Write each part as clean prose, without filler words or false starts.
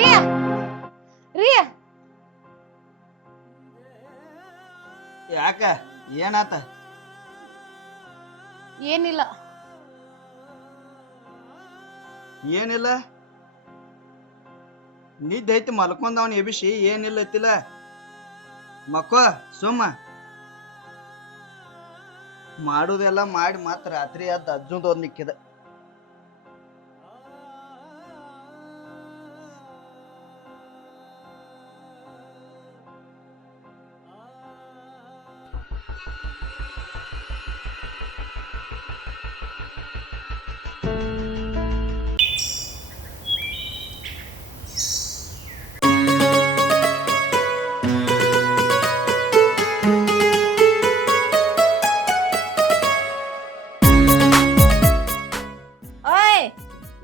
ರಿಯಾ ರಿಯಾ ಯಾಕ ಏನಾತ? ಏನಿಲ್ಲ ಏನಿಲ್ಲ ನಿದ್ದೆ ಐತಿ ಮಲ್ಕೊಂಡವನ್ ಎಬಿಸಿ ಏನಿಲ್ಲ ಐತಿಲ್ಲ ಮಕ್ಕೋ ಸುಮ್ಮ ಮಾಡುದೆಲ್ಲ ಮಾಡಿ ಮತ್ತ ರಾತ್ರಿ ಅದ್ ಅಜ್ಜುದ್ ಒಂದ್ ನಿಕ್ಕಿದ.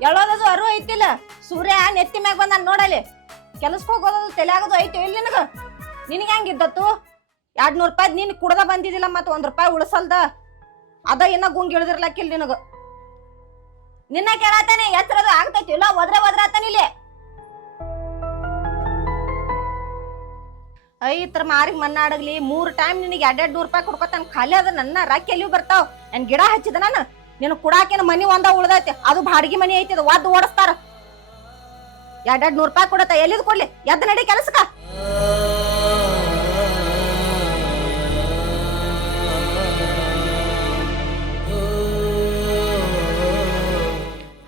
ಎಳೋದದು ಅರು ಐತಿಲ್ಲ ಸೂರ್ಯ ನೆತ್ತಿ ಮ್ಯಾಗ ಬಂದ ನೋಡಲಿ ಕೆಲಸಕ್ಕೆ ಹೋಗೋದು ತಲೆ ಆಗೋದು ಐತಿ ಇಲ್ಲಿ ನಿನಗ ನಿನಗೆ ಹೆಂಗಿದ್ದತ್ತು 200 ರೂಪಾಯಿ ನೀನ್ ಕುಡ್ದ ಬಂದಿದ್ದಿಲ್ಲ ಮತ್ತ ₹1 ಉಳಿಸಲ್ದ ಅದ ಇನ್ನ ಗುಂಗ್ ಇಳಿದಿರ್ಲಕ್ಕಿಲ್ಲ ನಿನಗ ನಿನ್ನ ಕೇಳತಾನೆ ಎತ್ತರದು ಆಗ್ತೈತಿ ಇಲ್ಲ ಒದ್ರಾತಾನ ಇಲ್ಲಿ ಐತ್ರ ಮಾರಿಗೆ ಮನ್ನಾಡಗ್ಲಿ 3 ಟೈಮ್ ನಿನಗೆ 200 ರೂಪಾಯಿ ಕೊಡ್ಕೊತಾನ ಖಾಲಿ ಅದ ನನ್ನ ರಾಕಿ ಎಲ್ಲಿ ಬರ್ತಾವ ನನ್ ಗಿಡ ಹಚ್ಚಿದ ನಾನು ನಿನ್ ಕುಡಾಕಿನ ಮನಿ ಒಂದ ಉಳ್ದೈತಿ ಅದು ಬಾಡಿಗೆ ಮನಿ ಐತಿ ಅದು ಒದ್ದು ಓಡಿಸ್ತಾರ 200 ರೂಪಾಯಿ ಕೊಡತ್ತ ಎಲ್ಲಿದ್ ಕೊಡ್ಲಿ ಎದ್ ನಡಿ ಕೆಲಸಕ್ಕ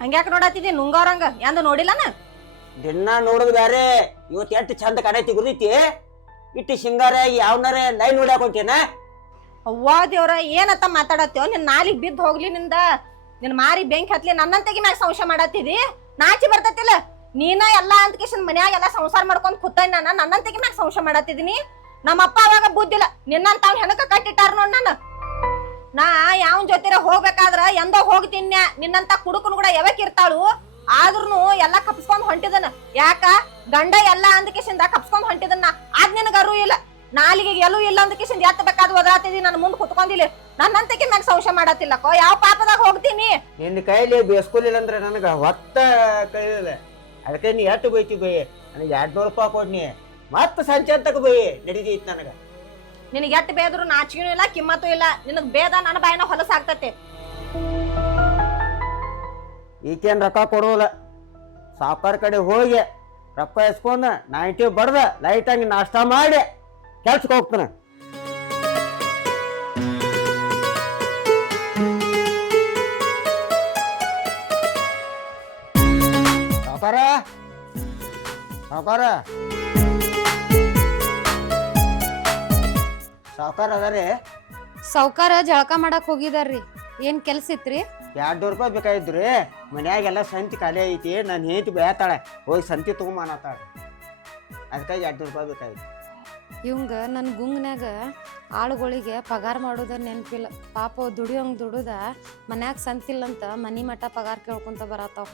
ಹಂಗ್ಯಾಕ ನೋಡತ್ತಿದ್ದಿ ನುಂಗವ್ರಂಗ ಎಂದ ನೋಡಿಲ್ಲನ ದಿನ ನೋಡುದು ಬ್ಯಾರೆ ಇವತ್ತು ಎಷ್ಟು ಚಂದ ಕಡೈತಿ ಗುರಿತಿ ಇಟ್ಟು ಸಿಂಗಾರ ಯಾವನಾರ ಲೈನ್ ನೋಡ್ಯಾಕ ಹೊಂಟೇನ ಅವ್ವಾ ದೇವ್ರ ಏನತ್ತ ಮಾತಾಡತ್ತೇವ ನಿನ್ ನಾಲಿಗ್ ಬಿದ್ದು ಹೋಗ್ಲಿ ನಿನ್ ಮಾರಿ ಬೆಂಕಿ ಹತ್ಲಿ ನನ್ನಂತೆಗಿ ಮ್ಯಾಗ ಸಂಶಯ ಮಾಡತ್ತಿದಿ ನಾಚಿ ಬರ್ತತಿಲ್ಲ ನೀನ ಎಲ್ಲಾ ಅಂತಕೇಶನ್ ಮನ್ಯಾಗ ಎಲ್ಲಾ ಸಂಸಾರ ಮಾಡ್ಕೊಂಡ್ ಕೂತಾನ ನನ್ನಂತೆಗಿ ಮ್ಯಾಗ ಸಂಶಯ ಮಾಡತ್ತಿದೀನಿ ನಮ್ಮಪ್ಪ ಅವಾಗ ಬುದ್ಧಿಲ್ಲ ನಿನ್ನಂತ ಅವ್ನ ಹೆಣಕ ಕಟ್ಟಿಟ್ಟಾರ ನೋಡ್ ನಾನು ನಾ ಯಾವನ್ ಜೊತೆರ ಹೋಗ್ಬೇಕಾದ್ರ ಎಂದೋ ಹೋಗ್ತೀನಿ ನಿನ್ನಂತ ಕುಡುಕನ್ ಕೂಡ ಯಾವಕ್ ಇರ್ತಾಳು ಆದ್ರೂ ಎಲ್ಲಾ ಕಪ್ಸ್ಕೊಂಡ್ ಹೊಂಟಿದನ ಯಾಕ ಗಂಡ ಎಲ್ಲಾ ಅಂದಕೇಶಿಂದ ಕಪ್ಸ್ಕೊಂಡ್ ಹೊಂಟಿದನ್ನ ಅದ್ ನಿನಗ ಅರು ಇಲ್ಲ ನಾಲಿಗೆ ಎಲ್ಲೂ ಇಲ್ಲ ಅಂದಕೇಶಿಂದ ಎತ್ತ ಬೇಕಾದ್ ಒದರಾತಿದಿ ನನ್ನ ಮುಂದ್ ಕುತ್ಕೊಂಡಿಲ್ಲ ನನ್ನಂತಕ್ಕೆ ಮ್ಯಾಗ ಸಂಶಯ ಮಾಡತ್ತಿಲ್ಲಕೋ ಯಾವ ಪಾಪದಾಗ ಹೋಗ್ತೀನಿ ನಿನ್ನ ಕೈಲಿ ಬೇಸ್ಕೊಲಿಲ್ಲ ಅಂದ್ರೆ ನನಗ ಹೊತ್ತ ಕೈಲಿಲ್ಲ ಅದಕ್ಕೆ ನೀ ಎಷ್ಟು ಬೈತಿ ಬೈ ನನಗೆ 200 ರೂಪಾಯಿ ಕೊಡ್ನಿ ಮತ್ತ ಸಂಚೆ ಅಂತಕ ಬೈ ನಡೀತೈತಿ ನನಗ ನಿನಗೆ ಎಟ್ಟು ಬೇದ್ರು ನಾಚಿಕೆನೂ ಇಲ್ಲ ಕಿಮ್ಮತ್ತು ಇಲ್ಲ ನಿನಗ್ ಬೇದ ನನ್ನ ಬಾಯಿನ ಹೊಲಸಾಗ್ತತೆ ಈಕೇನ್ ರೊಕ್ಕ ಕೊಡೋಲ್ಲ ಸಾವುಕಾರ ಕಡೆ ಹೋಗಿ ರೊಕ್ಕ ಎಸ್ಕೊಂಡ 90 ಬಡ್ದ ಲೈಟ್ ಆಗಿ ನಾಷ್ಟ ಮಾಡಿ ಕೆಲ್ಸಕ್ಕೆ ಹೋಗ್ತಾನ ಸಾವುಕಾರ ಸಾವುಕಾರ ಸಾವುಕಾರ ಅದಾರೆ ಸಾವ್ಕಾರ ಜಳಕ ಮಾಡಕ್ ಹೋಗಿದಾರ್ರಿ ಏನ್ ಕೆಲ್ಸ ಇತ್ರಿ 200 ರೂಪಾಯಿ ಬೇಕಾಗಿದ್ರಿ ಮನ್ಯಾಗೆಲ್ಲ ಸಂತಿ ಖಾಲಿ ಐತಿ ನಾನು ಹೆಂಡತಿ ಬೇತಾಳೆ ಹೋಗಿ ಸಂತಿ ತಗೊಂಬಾನತ್ತಾಳೆ ಅದಕ್ಕಾಗಿ 200 ರೂಪಾಯಿ ಬೇಕಾಗಿತ್ತು ಇವಂಗ ನನ್ನ ಗುಂಗ್ನ್ಯಾಗ ಆಳುಗಳಿಗೆ ಪಗಾರ ಮಾಡೋದ ನೆನಪಿಲ್ಲ ಪಾಪ ದುಡಿಯೋಂಗ್ ದುಡುದ ಮನ್ಯಾಗ ಸಂತಿಲ್ಲಂತ ಮನಿ ಮಠ ಪಗಾರ ಕೇಳ್ಕೊಂತ ಬರತ್ತಾವ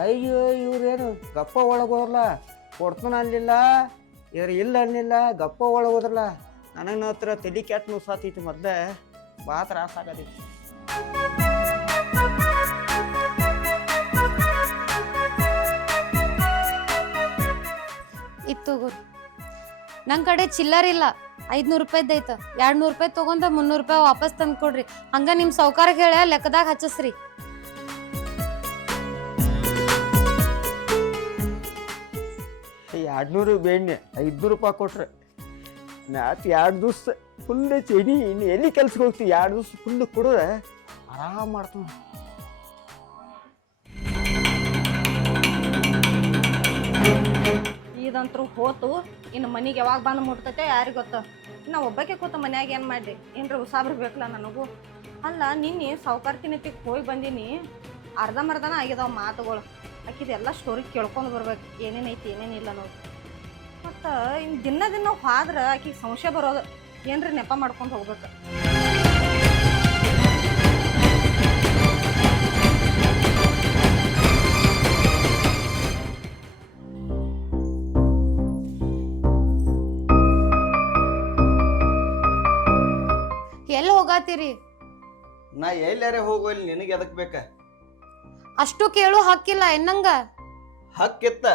ಅಯ್ಯೋ ಇವ್ರೇನು ಗಪ್ಪ ಒಳಗೋದ್ರಲ್ಲ ಕೊಡ್ತಾನ ಅನ್ಲಿಲ್ಲ ಇವ್ರು ಇಲ್ಲ ಅನ್ನಿಲ್ಲ ಗಪ್ಪ ಒಳಗೋದ್ರಲ್ಲ ನನಗೆ ಹತ್ರ ತಲೆ ಕೆಟ್ಟ ನುಸಾತೈತಿ ಮೊದ್ಲೆ ಭಾಳ ತ್ರಾಸ ಆಗತೈತಿ ಇತ್ತು ಗುರು ನನ್ನ ಕಡೆ ಚಿಲ್ಲರ್ ಇಲ್ಲ 500 ರೂಪಾಯಿದೈತ 200 ರೂಪಾಯಿ ತಗೊಂಡ 300 ರೂಪಾಯಿ ವಾಪಸ್ ತಂದು ಕೊಡ್ರಿ ಹಂಗ ನಿಮ್ಮ ಸಾವ್ಕಾರಕ್ಕೆ ಹೇಳ ಲೆಕ್ಕದಾಗ ಹಚ್ಚಸ್ರಿ 200 ಬೇಣ್ಣೆ 500 ರೂಪಾಯಿ ಕೊಟ್ರೆ ನಾತ್ 2 ದಿವ್ಸ ಫುಲ್ ಚಳಿ ಇನ್ನು ಎಲ್ಲಿ ಕೆಲ್ಸಕ್ಕೆ ಹೋಗ್ತೀವಿ 2 ದಿವ್ಸ ಫುಲ್ ಕೊಡ್ರೆ ಆರಾಮ್ ಮಾಡ್ತೀವಿ ಇದಂತ್ರು ಹೋತು ಇನ್ನು ಮನಿಗೆ ಯಾವಾಗ ಬಂದು ಮುಟ್ತೈತೆ ಯಾರಿಗೆ ಗೊತ್ತ ನಾ ಒಬ್ಬಕ್ಕೆ ಕೂತ ಮನ್ಯಾಗ ಏನ್ ಮಾಡ್ಲಿ ಏನ್ರ ಉಸಾಬ್ರ ಬೇಕಲ್ಲ ನನಗೂ ಅಲ್ಲ ನಿನ್ನೆ ಸಾವುಕಾರ್ತಿನತಿಗೆ ಹೋಗಿ ಬಂದೀನಿ ಅರ್ಧಂಬರ್ಧನ ಆಗಿದಾವ ಮಾತುಗಳು ಆಕಿದೆಲ್ಲ ಸ್ಟೋರಿ ಕೇಳ್ಕೊಂಡು ಬರ್ಬೇಕು ಏನೇನೈತಿ ಏನೇನಿಲ್ಲ ನೋಡಿ ಮತ್ತು ಇನ್ನು ದಿನ ಹೋದ್ರೆ ಆಕಿಗೆ ಸಂಶಯ ಬರೋದು ಏನ್ರಿ ನೆಪ ಮಾಡ್ಕೊಂಡು ಹೋಗ್ಬೇಕು ಎಲ್ಲಿ ಹೋಗಾತಿರಿ ನಾ ಎಲ್ಲಾರೆ ಹೋಗುವಲ್ಲಿ ನಿನಗೆ ಎದಕ್ ಬೇಕ? ಅಷ್ಟು ಕೇಳು ಹಕ್ಕಿಲ್ಲ ಎನ್ನಂಗ. ಹಕ್ಕಿತ್ತ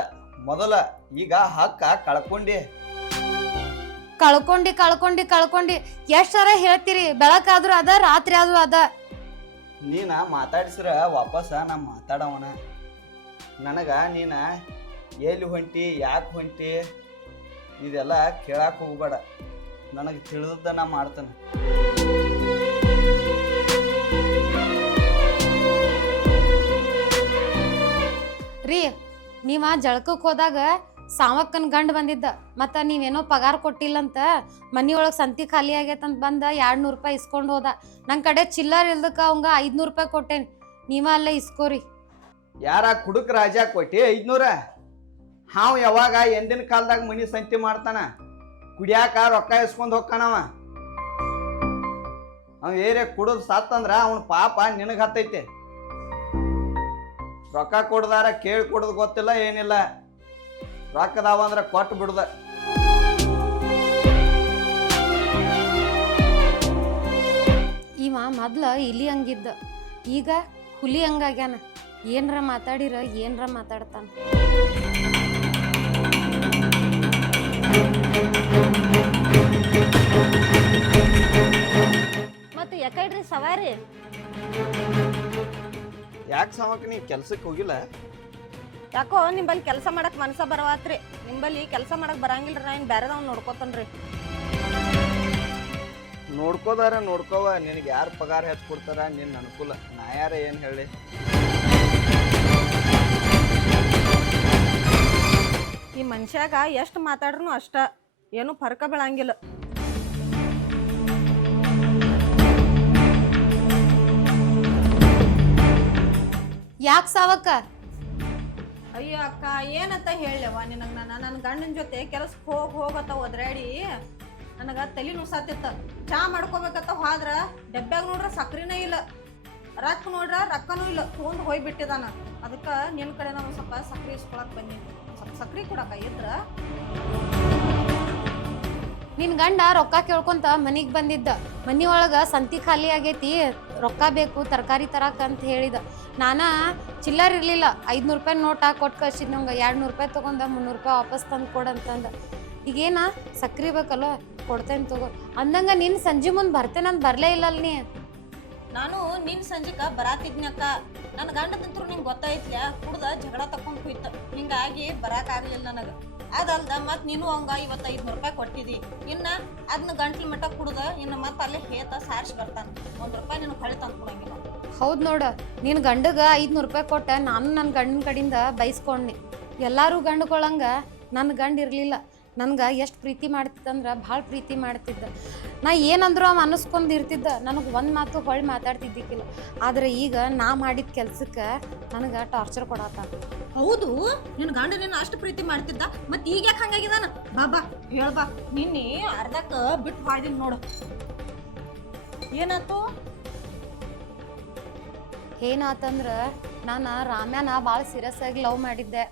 ಮೊದಲ, ಈಗ ಹಕ್ಕ ಕಳ್ಕೊಂಡಿ. ಕಳ್ಕೊಂಡಿ ಕಳ್ಕೊಂಡಿ ಕಳ್ಕೊಂಡಿ ಎಷ್ಟರ ಹೇಳ್ತೀರಿ? ಬೆಳಕಾದ್ರೂ ಅದ, ರಾತ್ರಿ ಆದ್ರೂ ಅದ. ನೀನ ಮಾತಾಡಿಸ್ರ ವಾಪಸ್ ನಾ ಮಾತಾಡವನ. ನನಗ ನೀನ ಎಲ್ಲಿ ಹೊಂಟಿ, ಯಾಕೆ ಹೊಂಟಿ ಇದೆಲ್ಲ ಕೇಳಾಕ ಹೋಗ್ಬೇಡ. ನನಗೆ ತಿಳಿದದ್ದ ನಾ ಮಾಡ್ತೇನೆ. ರೀ, ನೀವ ಜಳಕಕ್ಕೆ ಹೋದಾಗ ಸಾವಕ್ಕನ್ ಗಂಡ ಬಂದಿದ್ದ. ಮತ್ತ ನೀವೇನೋ ಪಗಾರ ಕೊಟ್ಟಿಲ್ಲಂತ ಮನಿಯೊಳಗೆ ಸಂತಿ ಖಾಲಿ ಆಗೈತಂತ ಬಂದ 200 ರೂಪಾಯಿ ಇಸ್ಕೊಂಡು ಹೋದ. ನನ್ನ ಕಡೆ ಚಿಲ್ಲರ್ ಇಲ್ದಕ್ಕ ಅವಂಗ 500 ರೂಪಾಯಿ ಕೊಟ್ಟೇನಿ. ನೀವ ಅಲ್ಲೇ ಇಸ್ಕೋರಿ. ಯಾರ ಕುಡುಕ್ ರಾಜ ಕೊಟ್ಟಿ 500? ಹಾವ್ ಯಾವಾಗ ಎಂದಿನ ಕಾಲದಾಗ ಮನಿ ಸಂತಿ ಮಾಡ್ತಾನ? ಕುಡಿಯಾಕ ರೊಕ್ಕ ಇಸ್ಕೊಂಡ್ ಹೋಗ್ಕಣವ. ಅವ ಏರೇ ಕುಡಿದ್ ಸತ್ತಂದ್ರ ಅವನ ಪಾಪ ನಿನಗ್ ಹತ್ತೈತೆ. ರೊಕ್ಕ ಕೊಡ್ದಾರ ಕೇಳಿ ಕೊಡೋದು ಗೊತ್ತಿಲ್ಲ, ಏನಿಲ್ಲ. ರೊಕ್ಕದಾವ ಅಂದ್ರ ಕೊಟ್ಟು ಬಿಡುದ. ಇವ ಮೊದ್ಲ ಇಲಿ ಹಂಗಿದ್ದ, ಈಗ ಹುಲಿ ಹಂಗಾಗ್ಯಾನ. ಏನ್ರ ಮಾತಾಡಿರ ಏನ್ರ ಮಾತಾಡ್ತಾನ. ಮತ್ತೆ ಯಾಕಡ್ರಿ ಸವಾರಿ? ಯಾಕೆ ಸಮಕ್ಕೆ ನೀ ಕೆಲ್ಸಕ್ಕೆ ಹೋಗಿಲ್ಲ? ಯಾಕೋ ನಿಂಬಲ್ಲಿ ಕೆಲಸ ಮಾಡಕ್ ಮನಸ ಬರವಾತ್ರಿ. ನಿಂಬಲ್ಲಿ ಕೆಲಸ ಮಾಡಕ್ ಬರಂಗಿಲ್ರಿ. ನಾ ಇನ್ ಬ್ಯಾರೆದವ್ನ ನೋಡ್ಕೋತನ್ರಿ. ನೋಡ್ಕೋದಾರ ನೋಡ್ಕೋವ. ನಿನಗೆ ಯಾರು ಪಗಾರ ಹೆಚ್ಚು ಕೊಡ್ತಾರ ನಿನ್ನ ಅನುಕೂಲ. ನಾ ಯಾರ ಏನು ಹೇಳಿ? ಈ ಮನುಷ್ಯಾಗ ಎಷ್ಟು ಮಾತಾಡ್ರು ಅಷ್ಟ, ಏನು ಫರ್ಕ ಬೀಳಂಗಿಲ್ಲ. ಯಾಕೆ ಸಾವಕ್ಕ? ಅಯ್ಯೋ ಅಕ್ಕ, ಏನಂತ ಹೇಳವ ನಿನಗೆ? ನನ್ನ ಗಂಡನ ಜೊತೆ ಕೆಲಸಕ್ಕೆ ಹೋಗತ್ತ ಒದ್ರಾಡಿ ನನಗೆ ತಲೆ ನುಸಾತಿತ್ತ. ಚಾ ಮಾಡ್ಕೋಬೇಕತ್ತ ಹೋದ್ರ ಡಬ್ಬ್ಯಾಗ ನೋಡ್ರ ಸಕ್ರಿನೇ ಇಲ್ಲ, ರೊಕ್ಕ ನೋಡ್ರ ರೊಕ್ಕನೂ ಇಲ್ಲ, ತೊಗೊಂಡು ಹೋಗ್ಬಿಟ್ಟಿದಾನ. ಅದಕ್ಕೆ ನಿನ್ನ ಕಡೆ ನಾವು ಸ್ವಲ್ಪ ಸಕ್ರೆ ಇಸ್ಕೊಳಕ್ ಬಂದಿದ್ದೆ. ಸ್ವಲ್ಪ ಸಕ್ರೆ ಕೊಡಕ ಇದ್ರ. ನಿನ್ ಗಂಡ ರೊಕ್ಕ ಕೇಳ್ಕೊಂತ ಮನಿಗ್ ಬಂದಿದ್ದ. ಮನಿ ಒಳಗ ಸಂತಿ ಖಾಲಿ ಆಗೈತಿ, ರೊಕ್ಕ ಬೇಕು ತರಕಾರಿ ತರಾಕ ಅಂತ ಹೇಳಿದ. ನಾನ ಚಿಲ್ಲರ್ ಇರ್ಲಿಲ್ಲ, 500 ರೂಪಾಯಿ ನೋಟ ಕೊಟ್ಟು ಕಳ್ಸಿದ್. ನಂಗೆ 200 ರೂಪಾಯಿ ತಗೊಂಡ 300 ರೂಪಾಯಿ ವಾಪಸ್ ತಂದು ಕೊಡಂತಂದ. ಈಗೇನ ಸಕ್ರಿ ಬೇಕಲ್ಲ, ಕೊಡ್ತೇನೆ ತಗೋ ಅಂದಂಗ. ನಿನ್ ಸಂಜೆ ಮುಂದೆ ಬರ್ತೇನಂತ ಬರ್ಲೇ ಇಲ್ಲ ಅಲ್ ನೀ. ನಾನು ನಿನ್ನ ಸಂಜಿಕ ಬರಾತಿದ್ನಕ್ಕ. ನನ್ನ ಗಂಡದಂತರು ನಿಂಗೆ ಗೊತ್ತಾಯ್ತ್ಲ, ಕುಡ್ದ ಜಗಳ ತಕೊಂಡ್ ಹೋಯ್ತ. ಹಿಂಗಾಗಿ ಬರಾಕಾಗ್ಲಿಲ್ಲ ನನಗೆ. ಅದಲ್ದ ಮತ್ ನೀನು ಅವಂಗ ಇವತ್ತು 500 ರೂಪಾಯಿ ಕೊಟ್ಟಿದಿ. ಇನ್ನ ಅದನ್ನ ಗಂಟ್ಲ ಮಟ್ಟ ಕುಡ್ದ ಇನ್ನು ಮತ್ತೆ ಅಲ್ಲೇ ಹೇತ ಸಾರಿಸಿ ಬರ್ತಾನ. 1 ರೂಪಾಯಿ ನಿನಗೆ ಹೊಳಿ ತಂದು ಕೊಡಂಗಿಲ್ಲ. ಹೌದ್ ನೋಡ, ನಿನ್ ಗಂಡಗ 500 ರೂಪಾಯಿ ಕೊಟ್ಟ. ನಾನು ನನ್ನ ಗಂಡನ ಕಡೆಯಿಂದ ಬೈಸ್ಕೊಂಡ್ನಿ. ಎಲ್ಲಾರು ಗಂಡುಗಳಂಗ ನನ್ನ ಗಂಡ ಇರ್ಲಿಲ್ಲ. ನನ್ಗೆ ಎಷ್ಟು ಪ್ರೀತಿ ಮಾಡ್ತಿದ್ದಂದ್ರ ಭಾಳ ಪ್ರೀತಿ ಮಾಡ್ತಿದ್ದ. ನಾ ಏನಂದ್ರು ಅವ ಅನ್ನಿಸ್ಕೊಂಡು ಇರ್ತಿದ್ದ. ನನಗೆ ಒಂದು ಮಾತು ಹೊಳ್ಳಿ ಮಾತಾಡ್ತಿದ್ದಿಕ್ಕಿಲ್ಲ. ಆದ್ರೆ ಈಗ ನಾ ಮಾಡಿದ ಕೆಲ್ಸಕ್ಕೆ ನನಗೆ ಟಾರ್ಚರ್ ಕೊಡತ್ತ. ಹೌದು, ನಿನ್ನ ಗಂಡ ನಿನ್ನ ಅಷ್ಟು ಪ್ರೀತಿ ಮಾಡ್ತಿದ್ದ, ಮತ್ತೆ ಈಗ ಯಾಕೆ ಹಂಗಾಗಿದಾನ? ಬಾಬಾ ಹೇಳ್ಬಾ. ನಿನ್ನೆ ಅರ್ಧಕ್ಕ ಬಿಟ್ಟು ಹಾಯ್ದಿನ್ ನೋಡು. ಏನಾತು? ಏನಾತಂದ್ರ ನಾನು ರಾಮ್ಯಾನ ಭಾಳ ಸೀರಿಯಸ್ ಆಗಿ ಲವ್ ಮಾಡಿದ್ದೆ.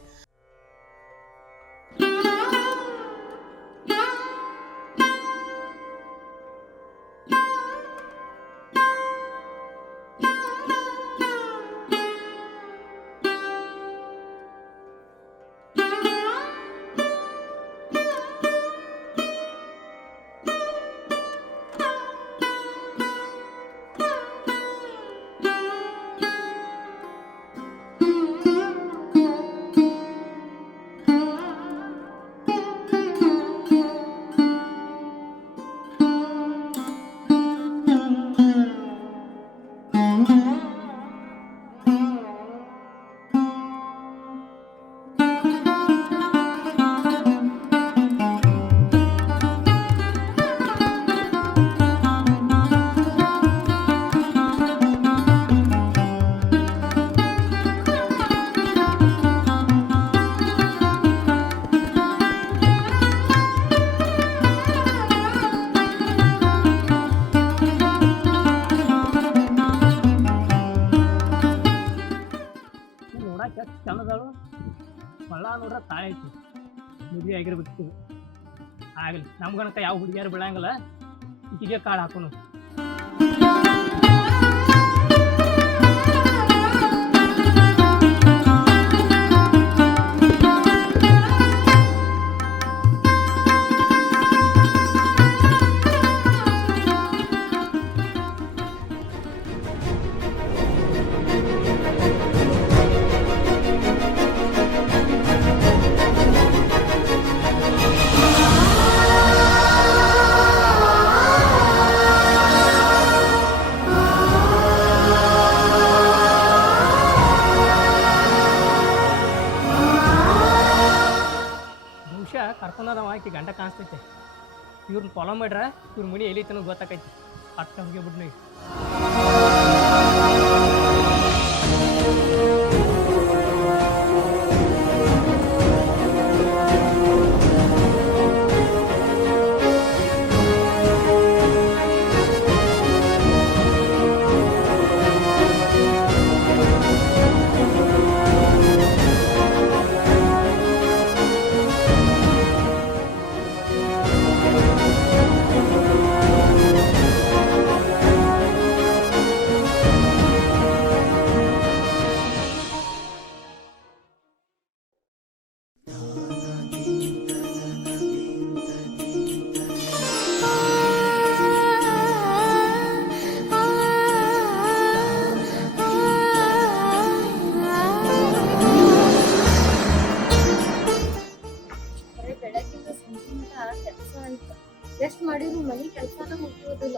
ಚಂದದಳು ಮಳ್ಳ ನೋಡ್ರ ತಾಳೆ ಐತಿ. ಮದುವೆ ಆಗಿರ್ಬೇಕು. ಆಗಲಿ, ನಮ್ಮ ಗಣಕ ಯಾವ ಹುಡುಗಿಯಾರು ಬಿಡಂಗಿಲ್ಲ. ಈಕಿಗೆ ಕಾಳು ಹಾಕೋನು. ಅನಿಸ್ತೈತೆ. ಇವ್ರನ್ನ ಫಾಲೋ ಮಾಡ್ರ ಇವ್ರ ಮನೆ ಎಲ್ಲಿ ತನಕ ಗೊತ್ತಾಕೈತಿ. ಅಟ್ಟ ಹೋಗಿ ಬಿಡ್ನಿ. ಬೆಳಗ್ಗಿಂದ ಸಂಜೆಯಿಂದ ಕೆಲಸ ಅಂತ ಎಷ್ಟು ಮಾಡಿದ್ರು ಮನೆ ಕೆಲಸನ ಮುಗಿಯೋದಿಲ್ಲ.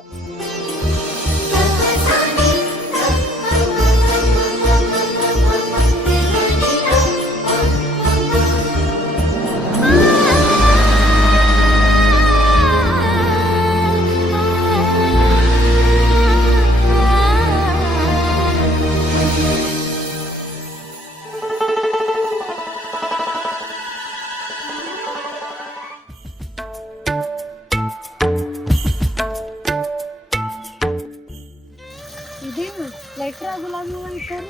ಇದೇನು ಲೆಟ್ರ್ ಆಗುಲಾಗಿ ಅಂತಾರೆ.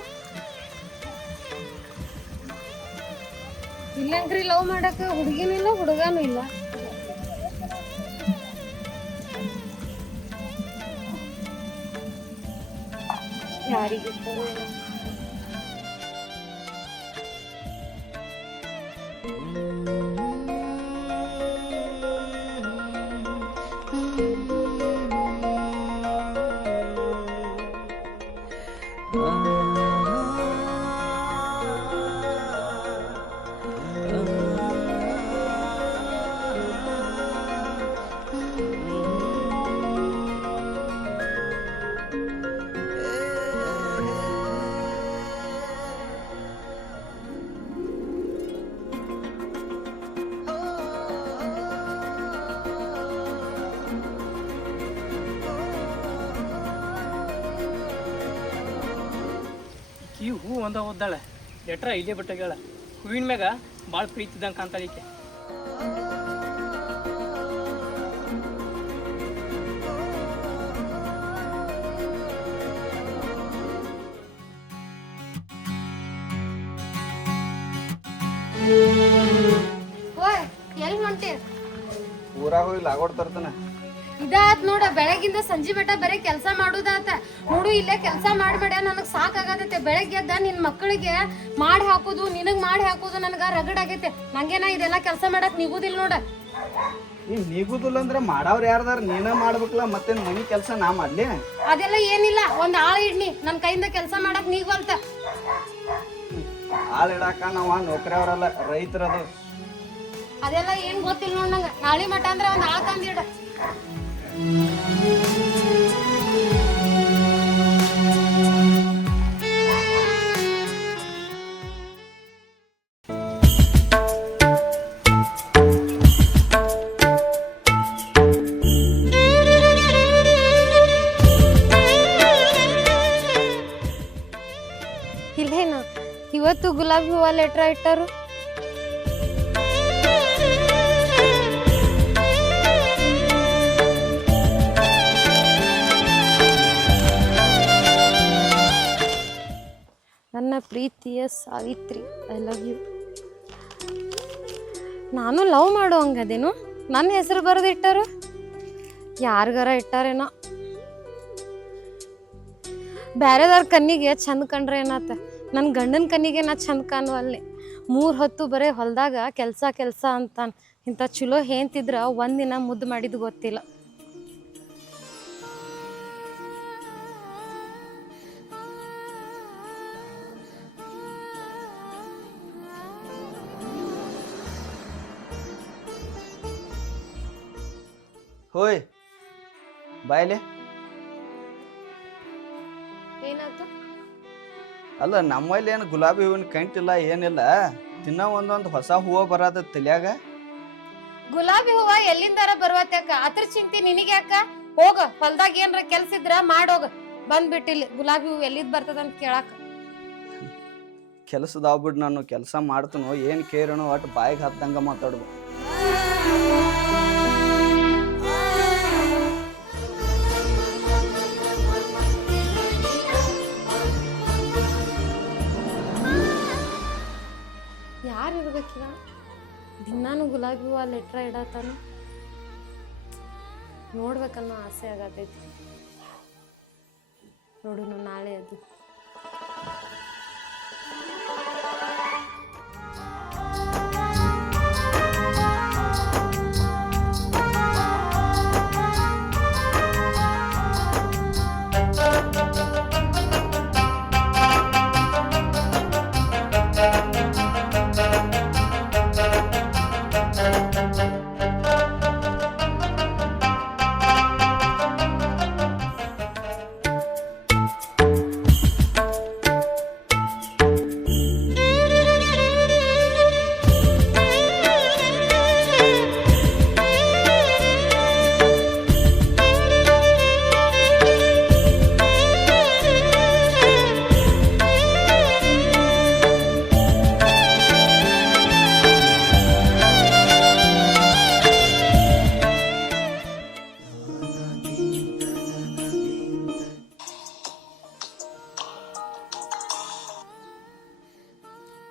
ಇಲ್ಲಂಕ್ರಿ ಲವ್ ಮಾಡಕ ಹುಡುಗಿನೂ ಇಲ್ಲ ಹುಡುಗನೂ ಇಲ್ಲ. ಯಾರಿಗಿರ್ತಾರೋ ಈ ಹೂ ಒಂದ ಓದ್ದಾಳೆ ಲೆಟ್ರ ಇಲ್ಲೇ ಬಿಟ್ಟಾಗ್ಯಾಳ. ಹೂವಿನ ಮ್ಯಾಗ ಭಾಳ ಪ್ರೀತಿ ಇದ್ದಂಗೆ ಕಾಣ್ತಾಳಿಕೆ. ಓಯ್ ಎಲ್ಲಿ ಹೊಂಟಿ? ಊರಾಗ ಹೋಗಿ ಲಾಗೋಡ್ ತರ್ತಾನ. ಇದಾತ್ ನೋಡ, ಬೆಳಗಿಂದ ಸಂಜೆ ಬೆಟ್ಟ ಬರೀ ಕೆಲಸ ಮಾಡುದಾತ ನೋಡು. ಇಲ್ಲೇ ಕೆಲಸ ಮಾಡ್ಬೇಡ, ನನಗ್ ಸಾಕಾಗತೈತೆ. ಬೆಳಗ್ಗೆ ಎದ್ದ ನಿನ್ ಮಕ್ಕಳಿಗೆ ಮಾಡಿ ಹಾಕುದು, ನಿನಗ್ ಮಾಡಿ ಹಾಕುದು ನನಗ ರಗಡ್ ಆಗೈತೆ. ನಂಗೇನ ಇದೆಲ್ಲ ಕೆಲಸ ಮಾಡಕ್ ನಿಗುದಿಲ್ಲ ನೋಡ. ನೀಗುದಿಲ್ಲ ಅಂದ್ರೆ ಮಾಡವ್ರ ಯಾರ್ದಾರ ನೀನ ಮಾಡ್ಬೇಕಲ್ಲ. ಮತ್ತೆ ಮನಿ ಕೆಲಸ ನಾ ಮಾಡ್ಲಿ? ಅದೆಲ್ಲ ಏನಿಲ್ಲ, ಒಂದ್ ಆಳ ಇಡ್ನಿ, ನನ್ ಕೈಯಿಂದ ಕೆಲಸ ಮಾಡಕ್ ನೀಗಲ್ತ. ಆಳ್ ಇಡಾಕ ನಾವ ನೌಕರಿ ಅವ್ರಲ್ಲ, ರೈತರದು. ಅದೆಲ್ಲ ಏನ್ ಗೊತ್ತಿಲ್ಲ ನೋಡ್ ನಂಗ. ನಾಳಿ ಮಠ ಅಂದ್ರೆ ಒಂದ್ ಆಳ ತಂದಿಡ. ಇಲ್ಲೇನು ಇವತ್ತು ಗುಲಾಬಿ ಹೂವ ಲೆಟ್ರ ಇಟ್ಟರು. ನನ್ನ ಪ್ರೀತಿಯ ಸಾವಿತ್ರಿ, ಐ ಲವ್ ಯು. ನಾನು ಲವ್ ಮಾಡೋ ಹಂಗದೇನು. ನನ್ನ ಹೆಸರು ಬರೆದಿಟ್ಟರು, ಯಾರಿಗಾರ ಇಟ್ಟಾರೇನೋ. ಬ್ಯಾರೆದವ್ರ ಕಣ್ಣಿಗೆ ಚಂದ ಕಂಡ್ರೆ ಏನಾತ, ನನ್ನ ಗಂಡನ ಕಣ್ಣಿಗೆ ನಾ ಚಂದ ಕಾಣುವಲ್ಲಿ. 3 ಹೊತ್ತು ಬರೀ ಹೊಲದಾಗ ಕೆಲಸ ಕೆಲಸ ಅಂತಾನ. ಇಂಥ ಚಲೋ ಹೇಂತಿದ್ರ ಒಂದಿನ ಮುದ್ದು ಮಾಡಿದ್ದು ಗೊತ್ತಿಲ್ಲ. ಹೋಯ್ ಬಾಯ್ಲೆ. ಏನಾಯ್ತು? ಅಲ್ಲ ನಮ್ಮಲ್ಲಿ ಏನು ಗುಲಾಬಿ ಹೂವಿನ ಕಂಟಿಲ್ಲ ಏನಿಲ್ಲ. ದಿನ ಒಂದೊಂದು ಹೊಸ ಹೂವು ಬರೋದ ತಲ್ಯಾಗ. ಗುಲಾಬಿ ಹೂವ ಎಲ್ಲಿಂದಾರ ಬರ್ವತ್ಯಾಕ ಅದ್ರ ಚಿಂತೆ ನಿನಗೆ ಯಾಕ? ಹೋಗ ಹೊಲ್ದಾಗ ಏನ್ರ ಕೆಲ್ಸ ಇದ್ರ ಮಾಡೋಗ. ಬಂದ್ಬಿಟ್ಟಿಲ್ಲಿ ಗುಲಾಬಿ ಹೂವ ಎಲ್ಲಿದ್ ಬರ್ತದಂತ ಕೇಳಾಕ. ಕೆಲಸದಾಗ್ಬಿಟ್ಟು ನಾನು ಕೆಲಸ ಮಾಡ್ತನೋ ಏನು ಕೇಳೋಣ ಒಟ್ಟು ಬಾಯಿಗೆ ಹತ್ತಂಗ ಮಾತಾಡೋದು. ಯಾರು ಇರ್ಬೇಕಿಲ್ಲ ದಿನಾನು ಗುಲಾಬಿ ಹೂವ ಲೆಟ್ರ ಇಡತಾನ. ನೋಡ್ಬೇಕನ್ನೋ ಆಸೆ ಆಗತೈತಿ. ನೋಡುನು ನಾಳೆ ಅದು.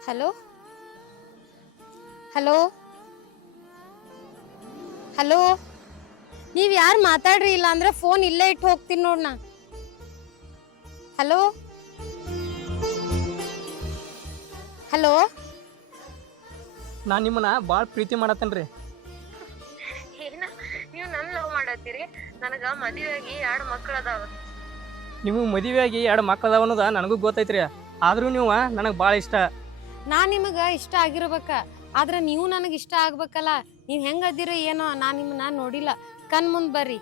ಹಲೋ ಹಲೋ ಹಲೋ, ನೀವ್ ಯಾರು ಮಾತಾಡ್ರಿ, ಇಲ್ಲ ಅಂದ್ರೆ ಫೋನ್ ಇಲ್ಲೇ ಇಟ್ಟು ಹೋಗ್ತೀನಿ ನೋಡ್ ನಾ. ಹಲೋ ಹಲೋ, ನಾನು ನಿಮ್ಮನ್ನ ಭಾಳ ಪ್ರೀತಿ ಮಾಡತ್ತೇನ್ರಿ. ಏನ ನೀವು ನನ್ನ ಲವ್ ಮಾಡತ್ತೀರಿ? ನನಗ ಮದುವೆಯಾಗಿ 2 ಮಕ್ಕಳು ಅದಾವ. ನಿಮಗೆ ಮದುವೆಯಾಗಿ 2 ಮಕ್ಕಳು ಅದಾವ ಅನ್ನೋದ ನನಗೂ ಗೊತ್ತೈತ್ರಿ. ಆದ್ರೂ ನೀವು ನನಗೆ ಭಾಳ ಇಷ್ಟ. ನಾ ನಿಮಗ ಇಷ್ಟ ಆಗಿರ್ಬೇಕ, ಆದ್ರೆ ನೀವು ನನಗೆ ಇಷ್ಟ ಆಗ್ಬೇಕಲ್ಲ. ನೀವ್ ಹೆಂಗದಿರಿ ಏನೋ, ನಾ ನಿಮ್ಮನ್ನ ನೋಡಿಲ್ಲ. ಕಣ್ ಮುಂದ್ ಬರ್ರಿ.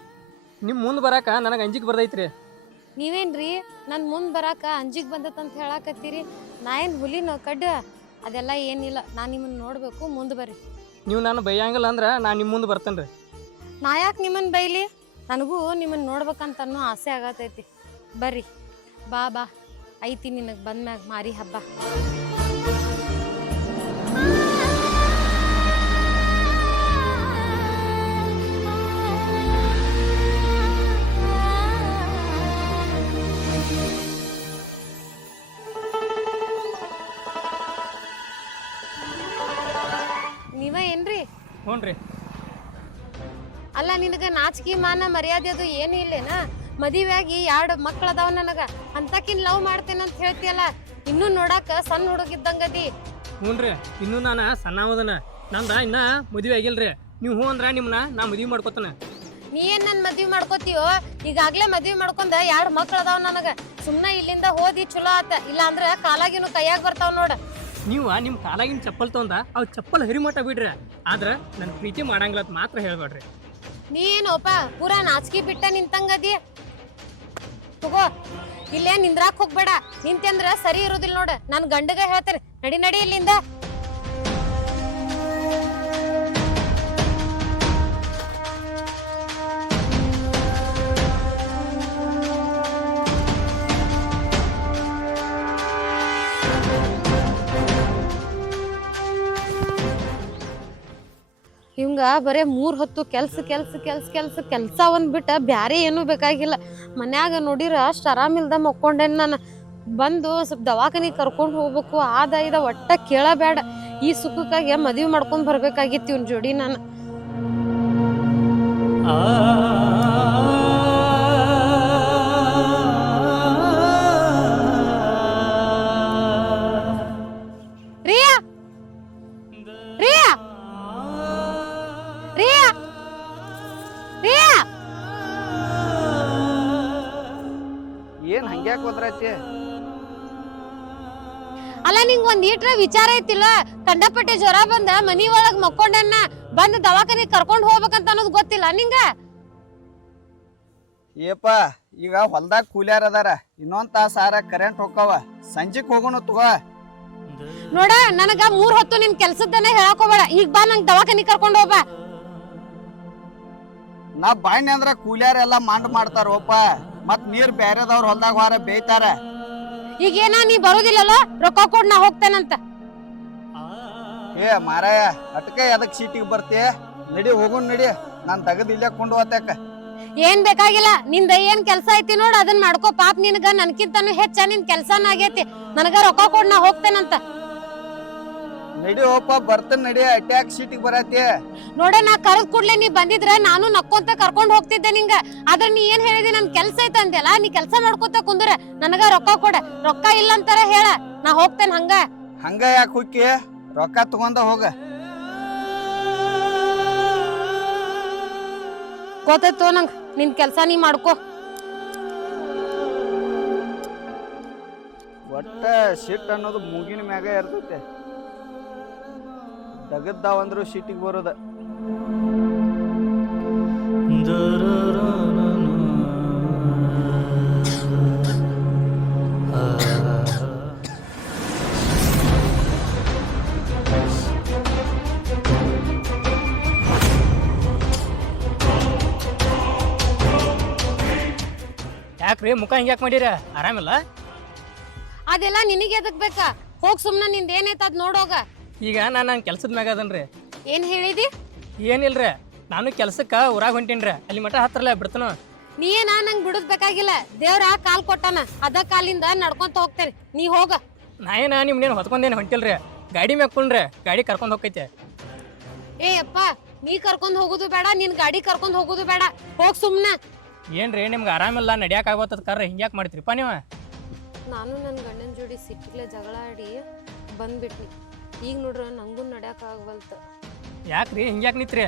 ನಿಮ್ಮ ಮುಂದೆ ಬರಾಕ ನನಗೆ ಅಂಜಿಕೆ ಬರ್ತೈತ್ರಿ. ನೀವೇನ್ರಿ ನನ್ ಮುಂದ್ ಬರಾಕ ಅಂಜಿಕ್ ಬಂದತ್ತಂತ ಹೇಳಾಕತ್ತೀರಿ? ನಾ ಏನ್ ಹುಲಿನೋ ಕಡ್ಡ? ಅದೆಲ್ಲ ಏನಿಲ್ಲ. ನಾ ನಿಮ್ಮನ್ನ ನೋಡ್ಬೇಕು, ಮುಂದ್ ಬರ್ರಿ. ನೀವು ನಾನು ಬೈಯಂಗಿಲ್ಲ ಅಂದ್ರೆ ನಾನು ನಿಮ್ಮ ಮುಂದೆ ಬರ್ತೇನೆ ರೀ. ನಾ ಯಾಕೆ ನಿಮ್ಮನ್ನ ಬೈಲಿ? ನನಗೂ ನಿಮ್ಮನ್ನ ನೋಡ್ಬೇಕಂತ ಅನ್ನೋ ಆಸೆ ಆಗತೈತಿ. ಬರ್ರಿ, ಬಾ ಬಾ, ಐತಿ ನಿನಗೆ ಬಂದ್ಮ್ಯಾಗ ಮಾರಿ ಹಬ್ಬ. ನೀವ ಏನ್ರಿ? ಹ್ಞೂ ರೀ. ಅಲ್ಲ, ನಿನಗ ನಾಚಿಕೆ ಮಾನ ಮರ್ಯಾದೆ ಅದು ಏನು ಇಲ್ಲೇನ? ಮದುವೆಯಾಗಿ 2 ಮಕ್ಳು ಅದಾವ ನನಗ, ಅಂತಕಿನ್ ಲವ್ ಮಾಡ್ತೇನಂತ ಹೇಳ್ತಿಯಲ್ಲ. ಇನ್ನೂ ನೋಡಾಕ ಸಣ್ಣ ಹುಡುಗಿದ್ದಂಗದಿ. ಹ್ಞೂ ರೀ, ಇನ್ನೂ ನಾನು ಸಣ್ಣವದನ. ನಂದ ಇನ್ನ ಮದುವೆ ಆಗಿಲ್ರಿ. ನೀವು ಹ್ಞೂ ಅಂದ್ರೆ ನಿಮ್ಮನ್ನ ನಾ ಮದುವೆ ಮಾಡ್ಕೊತಾನೆ. ನೀ ಏನ್ ನನ್ ಮದ್ವಿ ಮಾಡ್ಕೋತೀಯೋ? ಈಗಾಗ್ಲೇ ಮದ್ವಿ ಮಾಡ್ಕೊಂಡ 2 ಮಕ್ಳು ಅದಾವ ನನಗ. ಸುಮ್ಮನೆ ಇಲ್ಲಿಂದ ಹೋದಿ ಚಲೋ ಆತ, ಇಲ್ಲ ಅಂದ್ರೆ ಕಾಲಾಗಿನು ಕೈಯಾಗ ಬರ್ತಾವ ನೋಡ. ನೀವು ನಿಮ್ಮ ಕಾಲಾಗಿನ ಚಪ್ಪಲ್ ತೊಂದ ಅವ್ ಚಪ್ಪಲ್ ಹರಿಮಟ ಬಿಡ್ರಿ. ಆದ್ರೆ ನನ್ನ ಪ್ರೀತಿ ಮಾಡಂಗಿಲ್ಲ ಅಂತ ಮಾತ್ರ ಹೇಳ್ಬೇಡ್ರಿ. ನೀ ಏನೋಪ ಪೂರಾ ನಾಚಿಕೆ ಬಿಟ್ಟ ನಿಂತಂಗದಿ. ತಗೋ, ಇಲ್ಲೇ ನಿಂದ್ರಾಕ್ ಹೋಗ್ಬೇಡ. ನಿಂತಂದ್ರ ಸರಿ ಇರೋದಿಲ್ಲ ನೋಡ. ನನ್ ಗಂಡಗ ಹೇಳ್ತೇನೆ, ನಡಿ ನಡಿ ಇಲ್ಲಿಂದ. ಇವಂಗ ಬರೇ 3 ಹೊತ್ತು ಕೆಲ್ಸ ಒಂದ್ ಬಿಟ್ಟ ಬ್ಯಾರೆ ಏನೂ ಬೇಕಾಗಿಲ್ಲ. ಮನ್ಯಾಗ ನೋಡಿರ ಅಷ್ಟ್ ಆರಾಮಿಲ್ದ ಮಕ್ಕೊಂಡೇನ್ ನಾನು. ಬಂದು ಸ್ವಲ್ಪ ದವಾಖಾನಿಗೆ ಕರ್ಕೊಂಡು ಹೋಗ್ಬೇಕು. ಆದ ಒಟ್ಟ ಕೇಳಬೇಡ. ಈ ಸುಖಕ್ಕಾಗಿ ಮದ್ವಿ ಮಾಡ್ಕೊಂಡ್ ಬರ್ಬೇಕಾಗಿತ್ತು ಇವ್ನ ಜೋಡಿ ನಾನು. ರಿಯಾ ರಿಯಾ ರಿಯಾ ರಿಯಾ, ಏನು ಹಂಗ್ಯಾಕೆ ಹೋದ್ರೈತಿ? ಅಲ್ಲ, ನಿಂಗ್ ಒಂದ್ ಈಟ್ರ ವಿಚಾರ ಐತಿಲ್ಲ? ಕಂಡಪಟ್ಟೆ ಜ್ವರ ಬಂದ ಮನಿ ಒಳಗ್ ಮಕ್ಕೊಂಡನ್ನ, ಬಂದ್ ದವಾಖಾನಿಗೆ ಕರ್ಕೊಂಡ್ ಹೋಗ್ಬೇಕಂತ ಅನ್ನೋದು ಗೊತ್ತಿಲ್ಲ ನಿಂಗ? ಏಪ, ಈಗ ಹೊಲ್ದಾಗ ಕೂಲ್ಯಾರ ಅದಾರ. ಇನ್ನೊಂದ್ ತಾಸಾರ ಕರೆಂಟ್ ಹೋಗ್ತಾವ. ಸಂಜಿಕ್ ಹೋಗೋಣ ತಗೋ. ನೋಡ, ನನಗ 3 ಹೊತ್ತು ನಿನ್ ಕೆಲ್ಸದನ್ನ ಹೇಳಕ್ ಹೋಗ್ಬೇಡ. ಈಗ ಬಾ, ನಂಗೆ ದವಾಖಾನಿಗೆ ಕರ್ಕೊಂಡ್ ಹೋಗ್ಬಾ. ನಾ ಬಾಯ್ನಿ ಅಂದ್ರ ಕೂಲಿಯಾರೆಲ್ಲ ಮಾಡ್ತಾರೋಪ ಮತ್ ನೀರ್ ಬ್ಯಾರೆದವ್ರ ಹೊಲ್ದಾಗ ಹೊರ ಬೇಯ್ತಾರ. ಈಗೇನ ನೀ ಬರೋದಿಲ್ಲಲ್ಲ, ರೊಕ್ಕ ಕೊಡ್ ನಾ ಹೋಗ್ತೇನಂತ. ಏ ಮಾರಾಯ ಅಟ್ಕೆ ಎದಕ್ ಸೀಟಿಗೆ ಬರ್ತಿ? ನಡಿ ಹೋಗುನ್ ನಡಿ, ನಾನ್ ತಗದ್ ಇಲ್ಲೇ ಕೊಂಡು ಹೋಗ್ತೇಕ. ಏನ್ ಬೇಕಾಗಿಲ್ಲ, ನಿಂದ ಏನ್ ಕೆಲ್ಸ ಐತಿ ನೋಡ್ ಅದನ್ನ ಮಾಡ್ಕೋ. ಪಾಪ ನಿನ್ಗ ನನ್ಕಿಂತನೂ ಹೆಚ್ಚ ನಿನ್ ಕೆಲ್ಸನ ಆಗೇತಿ. ನನಗ ರೊಕ್ಕ ಕೊಡ್ ನಾ ಹೋಗ್ತೇನಂತ. ನಡಿ ಹೋಪ ಬರ್ತೇನೆ ನಡಿ, ಅಟ್ಯಾಕ್ ಸೀಟಿಗೆ ಬರತಿ. ನೋಡ ನಾ ಕರೆದ್ ಕೂಡ್ಲೆ ನೀ ಬಂದಿದ್ರ ನಾನು ನಕ್ಕೊಂತ ಕರ್ಕೊಂಡ್ ಹೋಗ್ತಿದ್ದೆ ನಿಂಗ. ಆದ್ರ ನೀ ಏನ್ ಹೇಳಿದಿ, ನನ್ ಕೆಲ್ಸ ಐತ ಅಂದೆಲ್ಲ, ನೀ ಕೆಲ್ಸ ಮಾಡ್ಕೊತ ಕುಂದ್ರ. ನನಗ ರೊಕ್ಕ ಕೊಡ, ರೊಕ್ಕ ಇಲ್ಲ ಅಂತಾರ ಹೇಳ, ನಾ ಹೋಗ್ತೇನೆ ಹಂಗ. ಹಂಗ ಯಾಕೆ ಹುಕ್ಕಿ, ರೊಕ್ಕ ತಗೊಂಡ ಹೋಗ. ಗೊತ್ತಾಯ್ತು ನಂಗ್, ನಿನ್ ಕೆಲ್ಸ ನೀ ಮಾಡ್ಕೋ. ಒಟ್ಟ ಸಿಟ್ ಅನ್ನೋದು ಮೂಗಿನ ಮ್ಯಾಗ ಇರ್ತೈತೆ, ತಗದ್ದಾವಂದ್ರು ಸೀಟಿಗೆ ಬರೋದ. ಯಾಕ್ರಿ ಮುಖ ಹಿಂಗ್ಯಾಕ್ ಮಾಡಿರ? ಆರಾಮಿಲ್ಲ? ಅದೆಲ್ಲ ನಿನಗೆ ಎದಕ್ ಬೇಕಾ? ಹೋಗ್ ಸುಮ್ನ ನಿಂದ ಏನೈತ ಅದ್ ನೋಡೋಗ. ಈಗ ನನ್ನ ಕೆಲ್ಸದ ಮ್ಯಾಗ ಅದನ್ರಿ. ಏನ್ ಹೇಳಿದಿ? ಏನಿಲ್ರಿ, ನಾನು ಕೆಲ್ಸಕ್ಕ ಊರಾಗ ಹೊಂಟೇನ್ರಿ, ಅಲ್ಲಿ ಮಠ ಹತ್ರಲ್ಲ ಬಿಡ್ತಾನ. ನೀ ಏನ ನಂಗ್ ಬಿಡುದ್ ಬೇಕಾಗಿಲ್ಲ, ದೇವ್ರ ಕಾಲ್ ಕೊಟ್ಟಾನ, ಅದ ಕಾಲಿಂದ ನಡ್ಕೊಂತ ಹೋಗ್ತೇನೆ, ನೀ ಹೋಗ. ನಾ ಏನ ನಿಮ್ನೇನು ಹೊತ್ಕೊಂಡೇನು ಹೊಂಟಿಲ್ರಿ, ಗಾಡಿ ಮ್ಯಾಗ ಕುಂಡ್ರಿ, ಗಾಡಿ ಕರ್ಕೊಂಡ್ ಹೋಗೈತೆ. ಏ ಅಪ್ಪ, ನೀ ಕರ್ಕೊಂಡ್ ಹೋಗುದು ಬೇಡ, ನಿನ್ ಗಾಡಿ ಕರ್ಕೊಂಡ್ ಹೋಗುದು ಬೇಡ, ಹೋಗ್ ಸುಮ್ನ. ಏನ್ರಿ ನಿಮ್ಗೆ ಆರಾಮಿಲ್ಲ, ನಡ್ಯಾಕ ಆಗೋತದ ಕರ್ರ ಹಿಂಗ್ಯಾಕ್ ಮಾಡ್ತೀರಿಪ್ಪ ನೀವು? ನಾನು ನನ್ನ ಗಂಡನ ಜೋಡಿ ಸಿಟ್ಟಿಗ್ಲೆ ಜಗಳ ಆಡಿ ಬಂದ್ಬಿಟ್ನಿ. ಈಗ ನೋಡ್ರ ನಂಗೂ ನಡ್ಯಾಕ ಆಗವಲ್ತ. ಯಾಕ್ರಿ ಹಿಂಗ್ಯಾಕ್ ನಿತ್ರಿ?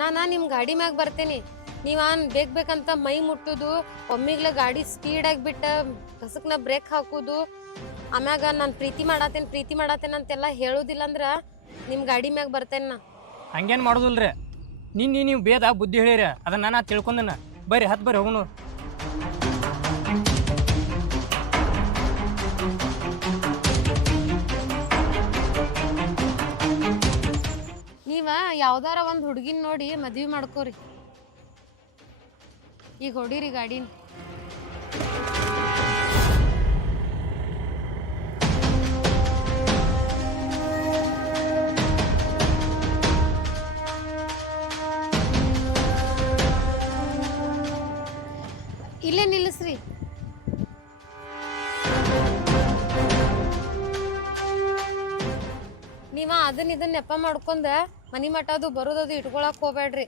ನಾನ ನಿಮ್ ಗಾಡಿ ಮ್ಯಾಗ ಬರ್ತೇನಿ, ನೀವ ಬೇಕಂತ ಮೈ ಮುಟ್ಟುದು, ಒಮ್ಮಿಗ್ಲೆ ಗಾಡಿ ಸ್ಪೀಡಾಗಿ ಬಿಟ್ಟ ಕಸಕ್ನ ಬ್ರೇಕ್ ಹಾಕುದು, ಆಮ್ಯಾಗ ನಾನು ಪ್ರೀತಿ ಮಾಡತ್ತೇನೆ ಅಂತೆಲ್ಲ ಹೇಳುದಿಲ್ಲ ಅಂದ್ರ ನಿಮ್ ಗಾಡಿ ಮ್ಯಾಗ ಬರ್ತೇನೆ ನಾ. ಹಂಗೇನು ಮಾಡೋದಿಲ್ರಿ, ನೀವು ಬೇದ ಬುದ್ಧಿ ಹೇಳಿರಿ, ಅದನ್ನ ನಾ ತಿಳ್ಕೊಂಡನ. ಬರ್ರಿ ಹತ್ತು ಬರ್ರಿ ಹೋಗುನು. ನೀವ ಯಾವ್ದಾರ ಒಂದ್ ಹುಡುಗಿನ ನೋಡಿ ಮದ್ವಿ ಮಾಡ್ಕೋರಿ. ಈಗ ಹೊಡೀರಿ ಗಾಡಿನ. ಇಲ್ಲೇ ನಿಲ್ಲಿಸ್ರಿ. ನೀವ ಇದನ್ನ ನೆಪ ಮಾಡ್ಕೊಂಡ ಮನಿ ಮಠ ಅದು ಬರೋದದು ಇಟ್ಕೊಳಕ್ ಹೋಗ್ಬೇಡ್ರಿ.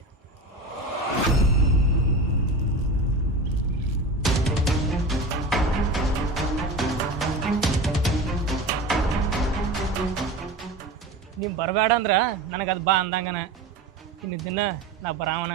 ನೀವು ಬರಬೇಡ ಅಂದ್ರ ನನಗೆ ಅದು ಬಾ ಅಂದಂಗನ. ಇನ್ನು ದಿನ ನಾ ಬರಾವಣ.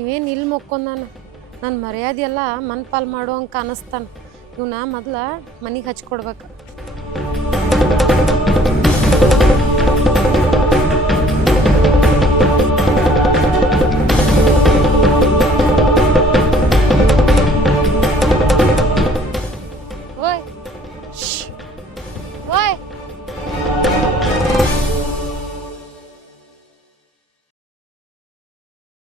ಇವೇನು ಇಲ್ಲಿ ಮುಕ್ಕೊಂದಾನ, ನನ್ನ ಮರ್ಯಾದೆ ಎಲ್ಲ ಮನ್ ಪಾಲ್ ಮಾಡುವಂಗೆ ಕಾಣಿಸ್ತಾನ. ಇವನ್ನ ಮೊದ್ಲ ಮನೆಗೆ ಹಚ್ಕೊಡ್ಬೇಕು.